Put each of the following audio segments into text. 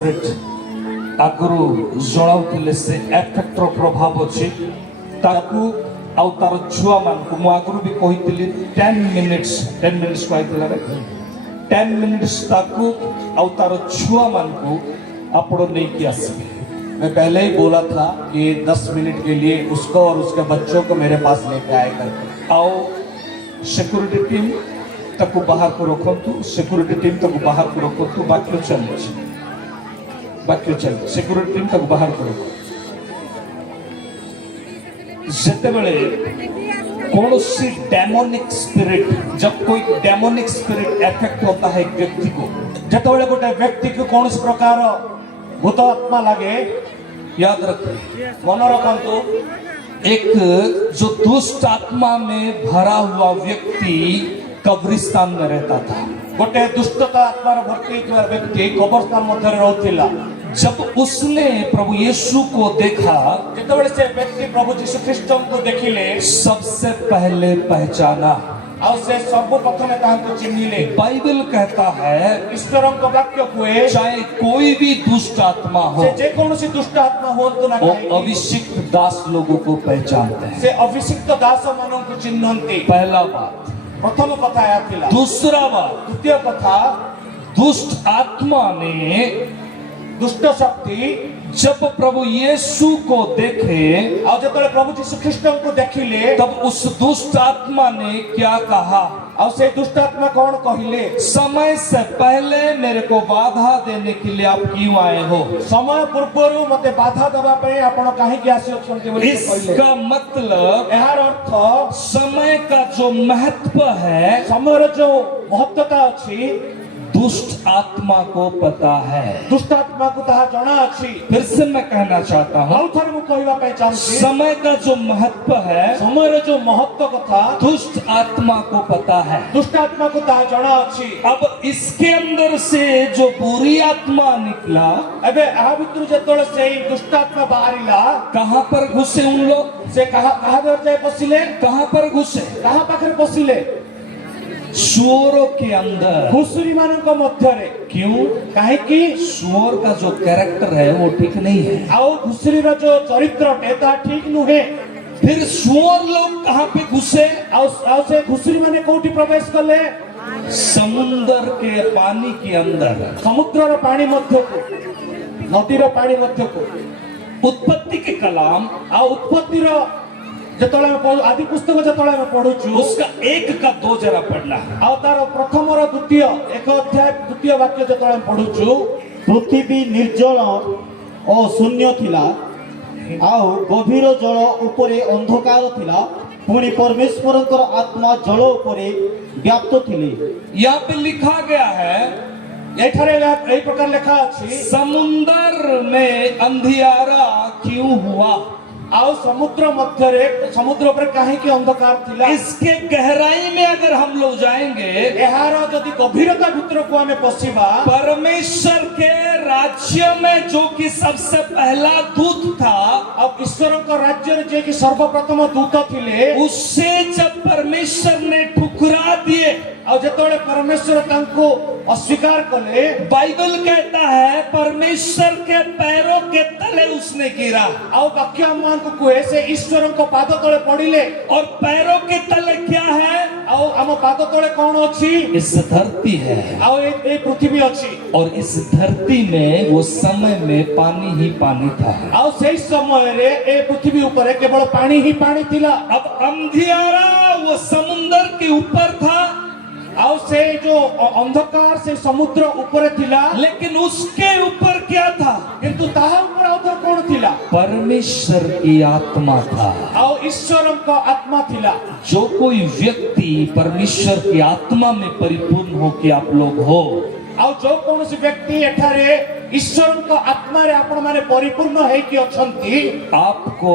आगु जलाउले से एफेक्टर प्रभाव अच्छी ताकू आउ तार छुआ मान को मु आगु भी कही 10 मिनिट्स कहते 10 मिनिट्स ताकू आउ तार छुआ मान को आपण नहीं आसबे। मैं पहले ही बोला था कि 10 मिनट के लिए उसको और उसके बच्चों को मेरे पास लेके आए करके। आओ सिक्योरिटी टीम ताकू बाहर को रखंतु, सिक्योरिटी टीम ताकू बाहर को रखंतु, बाकी चल सिक्योरिटी टीम तक बाहर करो। जितेबले कौन सी डेमोनिक स्पिरिट, जब कोई डेमोनिक स्पिरिट इफेक्ट होता है एक व्यक्ति को, जितेबले गोटे व्यक्ति को कौन प्रकार भूत आत्मा लगे, याद रखिए मन रखंतु, एक जो दुष्ट आत्मा में भरा हुआ व्यक्ति कब्रिस्तान में रहता था। गोटे दुष्टता आत्मा भर्ती व्यक्ति कब्रिस्तान मध्य रहूला। जब उसने प्रभु यीशु को देखा, जितेबले से व्यक्ति प्रभु यीशु ख्रीष्ट को देखिले, सबसे पहले पहचाना और से सर्वप्रथम तांको चिन्हिले। बाइबल कहता है ईश्वर को वाक्य हुए, चाहे कोई भी दुष्ट आत्मा हो, से कौन सी दुष्ट आत्मा हो तो ना वो अभिषिक्त दास लोगों को पहचानते हैं। से अभिषिक्त दास मानव को चिन्हती। पहला बात, प्रथम कथा आया। दूसरा बात, द्वितीय कथा, दुष्ट आत्मा ने, दुष्ट शक्ति जब प्रभु यीशु को देखे और जब प्रभु यीशु ख्रीष्ट को देखिले, तब उस दुष्ट आत्मा ने क्या कहा, और से दुष्ट आत्मा कौन कहले, समय से पहले मेरे को बाधा देने के लिए आप क्यों आए हो? समय पूर्व मते बाधा दबा पे आपण काहे की आसी अछंती बोली कहले। इसका मतलब एहार अर्थ समय का जो महत्व है, समय जो महत्वता अछि, दुष्ट आत्मा को पता है। दुष्ट आत्मा को ताहा जणा अछि। फिर से मैं कहना चाहता हूँ, और थर मु कहबा पे चाहूछी, समय का जो महत्व है, समय जो महत्व कथा दुष्ट आत्मा को पता है। दुष्ट आत्मा को ताहा जणा अछि। अब इसके अंदर से जो बुरी आत्मा निकला, एबे आ भितर जतोले से दुष्ट आत्मा बाहरिला, कहाँ पर घुसे उन लोग? से कहा दर जाय पसिले, कहाँ पर घुसे? कहा पाखर पसिले, सुअरों के अंदर, घुसुरी मानन को मध्य रे। क्यों? काहे कि सुअर का जो कैरेक्टर है वो ठीक नहीं है, और घुसुरी रा जो चरित्र टेता ठीक नुहे। फिर सुअर लोग कहाँ पे घुसे? और से घुसुरी माने कोठी प्रवेश करले, समुद्र के पानी के अंदर, समुद्र रा पानी मध्य को, नदी रा पानी मध्य को। उत्पत्ति के कलाम आ उत्पत्ति रा जतोले में आदि पुस्तक जतोले में पढुछु, उसका 1 का 2 जरा पढ़ना। आ तार प्रथम और द्वितीय एक अध्याय द्वितीय वाक्य जतोले में पढुछु, पृथ्वी निर्जल और शून्य थिला, आउ गभीर जल उपरे अंधकार थिला, पुणी परमेश्वरकर आत्मा जल उपरे व्याप्त थिले। यहाँ पे लिखा गया है, एई प्रकार लिखा अछि, समुद्र में अंधियारा क्यों हुआ? आओ समुद्र मध्य रे, समुद्र पर काहे की अंधकार थिला। इसके गहराई में अगर हम लोग जाएंगे, एहार यदि गभीरता भीतर को हमें पसिबा, परमेश्वर के राज्य में जो कि सबसे पहला दूत था, अब ईश्वर का राज्य रे जे कि सर्वप्रथम दूत थिले, उससे जब परमेश्वर ने ठुकरा दिए और जतोले परमेश्वर तांको अस्वीकार कले, बाइबल कहता है परमेश्वर के पैरों के तले उसने गिरा। और वाक्य मान को कुए से ईश्वर को पाद तले पड़िले, और पैरों के तले क्या है? और हम पाद तले कौन अछि? इस धरती है, और ए पृथ्वी अछि। और इस धरती में वो समय में पानी ही पानी था। और सही समय रे ए पृथ्वी ऊपर केवल पानी ही पानी थिला। अब अंधियारा वो समुद्र के ऊपर था, और से जो अंधकार से समुद्र ऊपर थिला, लेकिन उसके ऊपर क्या था? किंतु ताहा ऊपर उधर कौन थिला? परमेश्वर की आत्मा था। और ईश्वर का आत्मा थिला। जो कोई व्यक्ति परमेश्वर की आत्मा में परिपूर्ण हो के आप लोग हो, और जो कौन सी व्यक्ति एठारे ईश्वर का आत्मा रे आपण माने परिपूर्ण है कि अछंती, आपको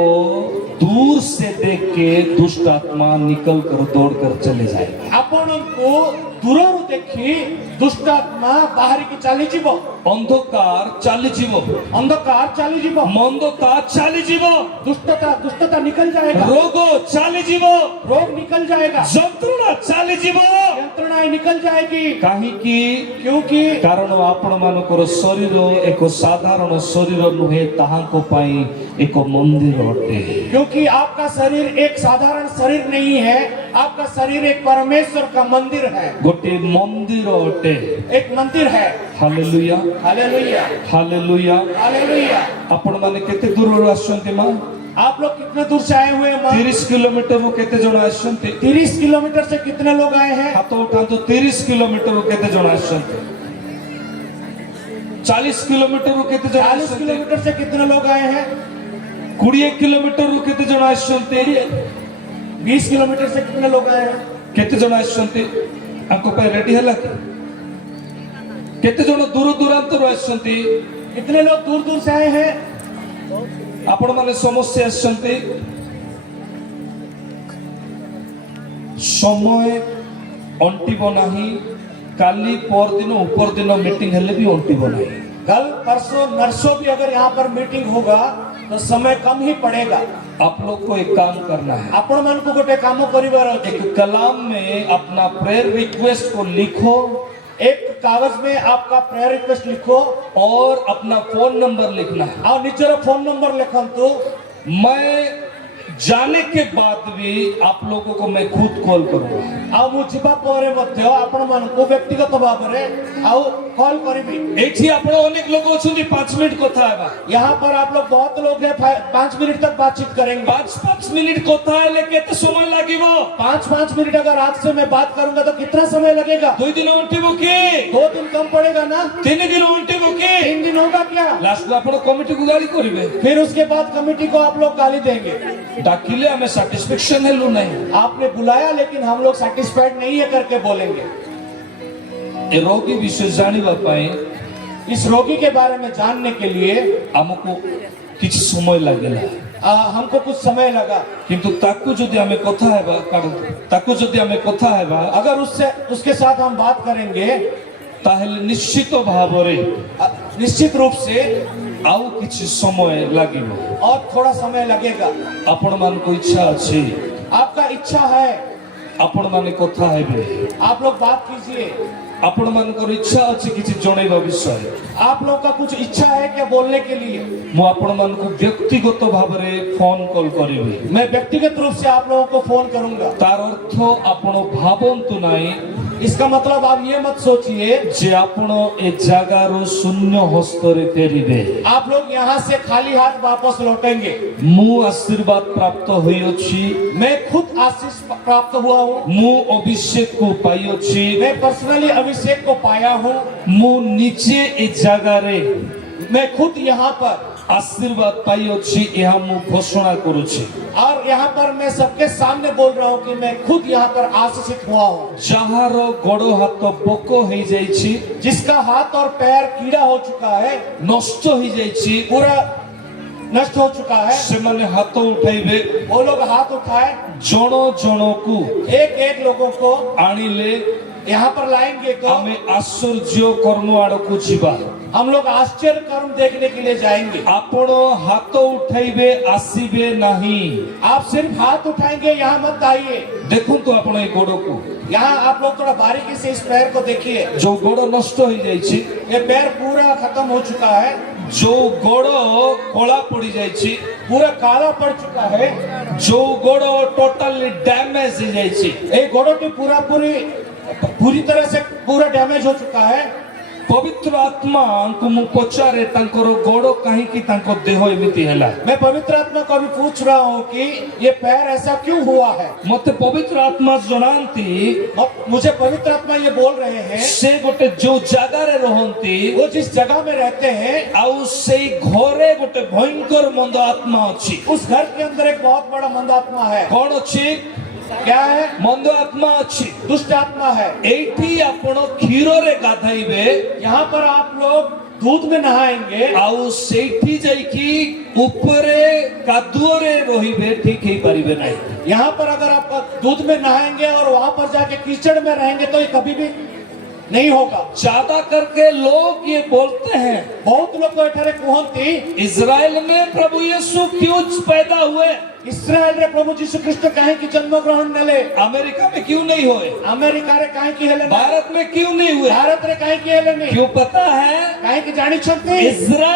दूर से देख के दुष्ट आत्मा निकल कर दौड़ कर चले जाएगा। आपण को दूरରୁ देखी दुष्ट आत्मा बाहर की चली जीव, अंधकार चली जीव, अंधकार चली जीव, मंदता चली जीव, दुष्टता निकल जाएगा, रोग चली जीव, रोग निकल जाएगा, जंत्रणा चली जीव, यंत्रणाएं निकल जाएगी। काहे की? क्योंकि कारण आपण मानकर शरीर एक साधारण शरीर नुहे ताहाको पाई एक मंदिर अटे। क्योंकि आपका शरीर एक साधारण शरीर नहीं है, आपका शरीर एक परमेश्वर का मंदिर है, गोटे मंदिर अटे। एक मंदिर है। Hallelujah hallelujah hallelujah. हालेलुया। आपण माने केते दूर आछंती मां? आप लोग कितने दूर से आए हुए हैं मां? 30 किलोमीटर रो केते जण आछंती? 30 किलोमीटर से कितने लोग आए हैं? हाथ उठांतु। 30 किलोमीटर रो केते जण आछंती? 40 किलोमीटर रो केते जण 40 आछंती? किलोमीटर से कितने लोग आए हैं? 20 किलोमीटर रो केते जण आछंती? 20 किलोमीटर से कितने लोग आए हैं? केते जण आछंती? आपको पे रेडी हला कि केते जण दूर दूरांत रो आछंती? कितने लोग दूर दूर से आए हैं? आपण माने समस्या आछंती? समय अंटिबो नाही। काली पर दिन ऊपर दिन मीटिंग हेले भी अंटिबो नाही। कल परसों नरसों भी अगर यहाँ पर मीटिंग होगा तो समय कम ही पड़ेगा। आप लोग को एक काम करना है। आपण मन को गोटे काम करिवार अछि। एक कलाम में अपना प्रेयर रिक्वेस्ट को लिखो एक कागज में आपका प्रेयर रिक्वेस्ट लिखो और अपना फोन नंबर लिखना है। और निजर फोन नंबर लिखंतु। मैं जाने के बाद भी आप लोगों को मैं खुद कॉल करूंगा। आ मु जिबा परे मध्य आपण मन को व्यक्तिगत भाव रे आउ कॉल करबी। एठी आपण अनेक लोग अछुंती 5 मिनिट कथा हेबा। यहाँ पर आप लोग बहुत लोग हैं 5 मिनट तक बातचीत करेंगे। 5 मिनिट कथा हेले केते समय लागिवो? 5 मिनट अगर आज से मैं बात करूंगा तो कितना समय लगेगा? 2 दिन अंटिबो की? 2 दिन कम पड़ेगा ना? 3 दिन अंटिबो की? 3 दिन होगा क्या? लास्ट में आपण कमिटी को गाली करिवे। फिर उसके बाद कमेटी को आप लोग गाली देंगे। डाकिले हमें सैटिस्फैक्शन हेलु नहीं। आपने बुलाया लेकिन हम लोग सेटिस्फाइड नहीं है करके बोलेंगे। ए रोगी विषय जानिबा पाए इस रोगी के बारे में जानने के लिए हमको किछ समय लागेला। हमको कुछ समय लगा। किंतु ताकू जदि हमें कथा हेबा कारण ताकू जदि हमें कथा हेबा अगर उसके साथ हम बात करेंगे ताहेले निश्चित भावरे निश्चित रूप से आउ किछ समय लागिबो और थोड़ा समय लगेगा। आपण मान को इच्छा अछि? आपका इच्छा है आपण माने कथा हेबे। आप लोग बात कीजिए। आपण मान को इच्छा अछि किछ जणैबा विषय? आप लोग का कुछ इच्छा है क्या बोलने के लिए? मु आपण मान को व्यक्तिगत भावरे फोन कॉल करिबी। मैं व्यक्तिगत रूप से आप लोगों को फोन करूंगा। तार अर्थ आपण भावंतु नाही। इसका मतलब आप ये मत सोचिए जे आपण ए जागारो शून्य हस्तरे फेरिबे। आप लोग यहाँ से खाली हाथ वापस लौटेंगे। मु आशीर्वाद प्राप्त होई अछि। मैं खुद आशीष प्राप्त हुआ हूँ। मु अभिषेक को पाई अछि। मैं पर्सनली अभिषेक को पाया हूँ। मु नीचे ए जागारे मैं खुद यहाँ पर आशीर्वाद पाई अछि। यह मु घोषणा करूछि और यहाँ पर मैं सबके सामने बोल रहा हूँ कि मैं खुद यहाँ पर आशीषित हुआ हूँ। जहारो गोड़ो हाथ बोको हो जाइछि, जिसका हाथ और पैर कीड़ा हो चुका है, नष्ट हो जाइछि, पूरा नष्ट हो चुका है, से माने हाथ उठाइबे। वो लोग हाथ उठाए जणो जणो को एक एक लोगों को आनिले यहाँ पर लाएंगे तो आमे आश्चर्य कर्म आड़ को जीवा। हम लोग आश्चर्य कर्म देखने के लिए जाएंगे। आपण हाथ उठाइबे आसीबे नहीं। आप सिर्फ हाथ उठाएंगे, यहाँ मत आइए। देखो तो आपण ए गोड़ को यहाँ आप लोग थोड़ा बारीकी से इस पैर को देखिए। जो गोड़ नष्ट हो जाइछि, ये पैर पूरा खत्म हो चुका है। जो गोड़ कला पड़ी जाइछि, पूरा काला पड़ चुका है। जो गोड़ टोटली डैमेज हो जाइछि, एक गोड़ों की पूरी तरह से पूरा डैमेज हो चुका है। पवित्र आत्मा को मु पचारे तांकर गोड़ कहीं की तांको देह एमिति हैला। मैं पवित्र आत्मा को अभी पूछ रहा हूँ कि ये पैर ऐसा क्यों हुआ है। मते पवित्र आत्मा जनांती, मुझे पवित्र आत्मा ये बोल रहे हैं से गोटे जो जगह रे रहंती, वो जिस जगह में रहते हैं आउ सेई घरे गोटे भयंकर मंद आत्मा अछि। उस घर के अंदर एक बहुत बड़ा मंद आत्मा है। कौन अछि? क्या है? मंद आत्मा अछि, दुष्ट आत्मा है। एठी आपण क्षीर रे गाधाइबे, यहाँ पर आप लोग दूध में नहाएंगे, आउ सेठी जाइकी ऊपरे कादुओ रे रहिबे, ठीक ही परिबे नहीं। यहाँ पर अगर आप दूध में नहाएंगे और वहां पर जाके कीचड़ में रहेंगे तो ये कभी भी नहीं होगा। ज्यादा करके लोग ये बोलते हैं बहुत लोग तो एठारे कहती इजराइल में प्रभु यीशु क्यों पैदा हुए, इस्राएल रे प्रभु जीशु ख्रिस्ट काहे की जन्म ग्रहण नेले, अमेरिका में क्यों नहीं हुए, अमेरिका रे काहे की हेले, भारत में क्यों नहीं हुए, भारत रे काहे की हेले नहीं, क्यों पता है? काहे की जानी छंती इजराइल